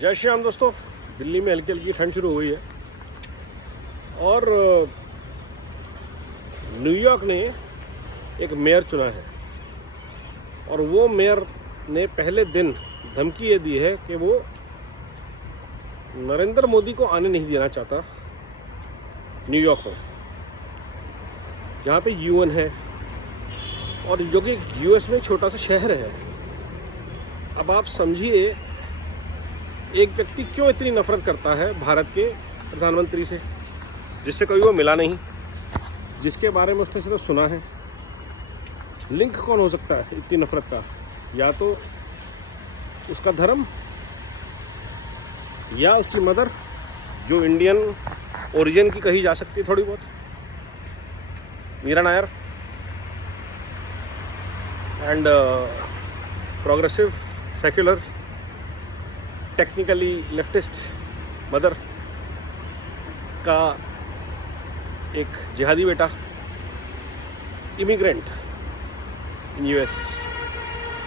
जय श्री राम दोस्तों। दिल्ली में हल्की हल्की ठंड शुरू हुई है और न्यूयॉर्क ने एक मेयर चुना है और वो मेयर ने पहले दिन धमकी ये दी है कि वो नरेंद्र मोदी को आने नहीं देना चाहता न्यूयॉर्क में, जहाँ पे यूएन है और जो कि यूएस में छोटा सा शहर है। अब आप समझिए एक व्यक्ति क्यों इतनी नफरत करता है भारत के प्रधानमंत्री से, जिससे कभी वो मिला नहीं, जिसके बारे में उसने सिर्फ सुना है। लिंक कौन हो सकता है इतनी नफरत का? या तो उसका धर्म या उसकी मदर, जो इंडियन ओरिजिन की कही जा सकती है थोड़ी बहुत, Mira Nair, and progressive secular technically leftist mother का एक जिहादी बेटा, इमिग्रेंट इन यूएस,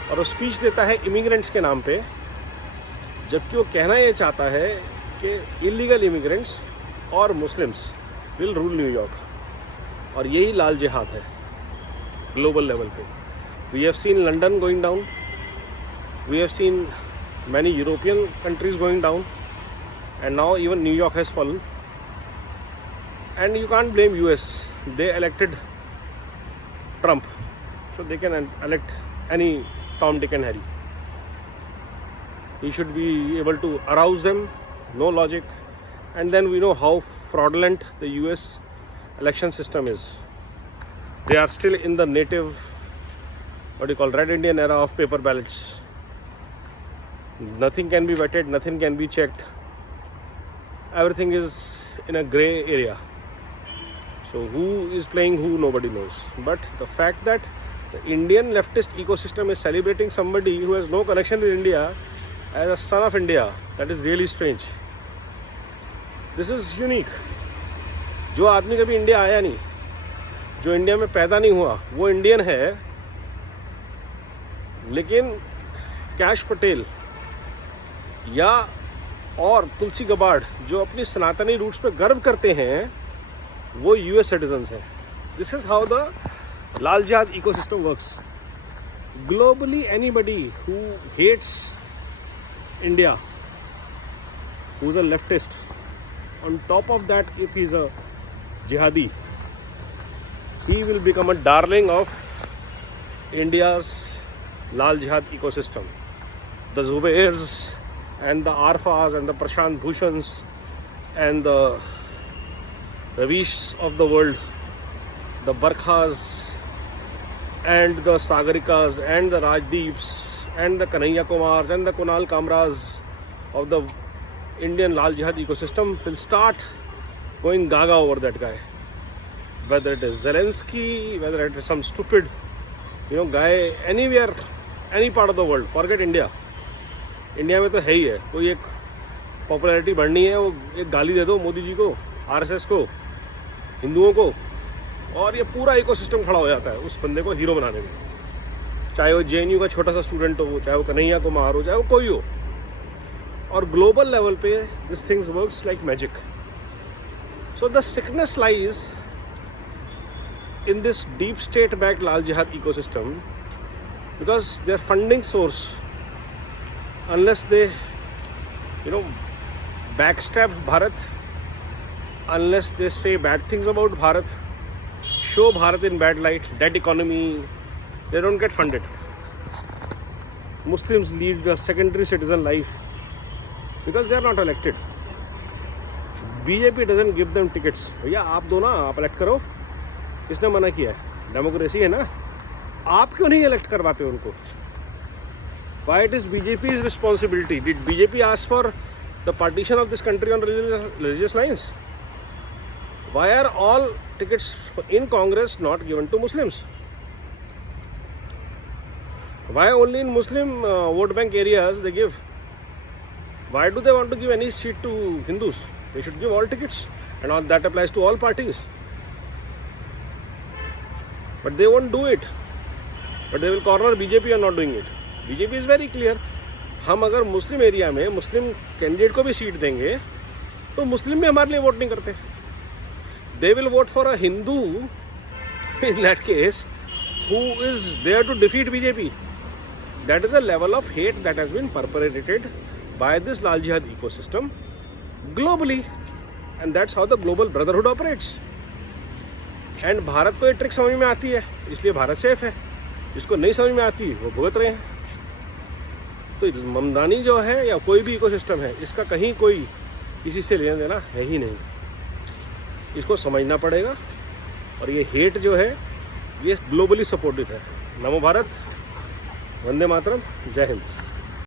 और वो स्पीच देता है इमिग्रेंट्स के नाम पे, जबकि वो कहना ये चाहता है कि इलीगल इमिग्रेंट्स और मुस्लिम्स विल रूल न्यूयॉर्क। और यही लाल जिहाद है ग्लोबल लेवल पे। We have seen London going down, we have seen many European countries going down, and now even New York has fallen. And you can't blame US. They elected Trump, so they can elect any Tom, Dick and Harry. He should be able to arouse them, no logic. And then we know how fraudulent the US election system is. They are still in the native, what do you call, Red Indian era of paper ballots. Nothing can be vetted, nothing can be checked. Everything is in a gray area. So who is playing who, nobody knows. But the fact that the Indian leftist ecosystem is celebrating somebody who has no connection with India as a son of India, that is really strange. This is unique. जो आदमी कभी India आया नहीं, जो India में पैदा नहीं हुआ, वो इंडियन है, लेकिन कैश पटेल या और तुलसी गबार्ड जो अपनी सनातनी रूट्स पे गर्व करते हैं, वो यूएस सिटीजन्स हैं। दिस इज हाउ द लाल जिहाद ecosystem works globally. Anybody who hates India, who is a leftist, on top of that if he is a जिहादी, he will become a darling of India's Lal Jihad ecosystem. The Zubairs and the Arfas and the Prashant Bhushans and the Ravish of the world, the Barkhas and the Sagarikas and the Rajdeeps and the Kanhaiya Kumars and the Kunal Kamras of the Indian Lal Jihad ecosystem will start going gaga over that guy. Whether it is Zelensky, whether it is some stupid, guy anywhere, any part of the world, forget India. India में तो है ही है, कोई एक popularity बढ़नी है, वो एक गाली दे दो मोदी जी को, आरएसएस को, हिंदुओं को, और ये पूरा इकोसिस्टम खड़ा हो जाता है उस बंदे को हीरो बनाने में। चाहे वो जेएनयू का छोटा सा स्टूडेंट हो, चाहे वो कन्हैया कुमार हो, चाहे वो कोई हो। और ग्लोबल लेवल पे this things works like magic. So the sickness lies in this deep state backed Lal Jihad ecosystem, because their funding source, unless they backstab Bharat, unless they say bad things about Bharat, show Bharat in bad light, dead economy, they don't get funded. Muslims lead a secondary citizen life because they are not elected. BJP doesn't give them tickets. भैया आप दो ना, आप elect करो, किसने मना किया है? डेमोक्रेसी है ना, आप क्यों नहीं इलेक्ट करवाते उनको? Why it is BJP's responsibility? Did BJP ask for the partition of this country on religious lines? Why are all tickets in Congress not given to Muslims? Why only in Muslim vote bank areas they give? Why do they want to give any seat to Hindus? They should give all tickets, and all that applies to all parties. But they won't do it. But they will corner BJP are not doing it. BJP is very clear. हम अगर मुस्लिम area में मुस्लिम candidate को भी seat देंगे तो मुस्लिम भी हमारे लिए वोट नहीं करते. They will vote for a Hindu in that case who is there to defeat BJP. That is a level of hate that has been perpetrated by this Lal Jihad ecosystem globally, and that's how the global brotherhood operates. And Bharat को ये trick समझ में आती है, इसलिए Bharat safe है. जिसको नहीं समझ में आती वो भुगत रहे हैं. तो ममदानी जो है या कोई भी इकोसिस्टम है, इसका कहीं कोई किसी से लेना देना है ही नहीं. इसको समझना पड़ेगा. और ये हेट जो है ये ग्लोबली सपोर्टेड है. नमो भारत, वंदे मातरम, जय हिंद.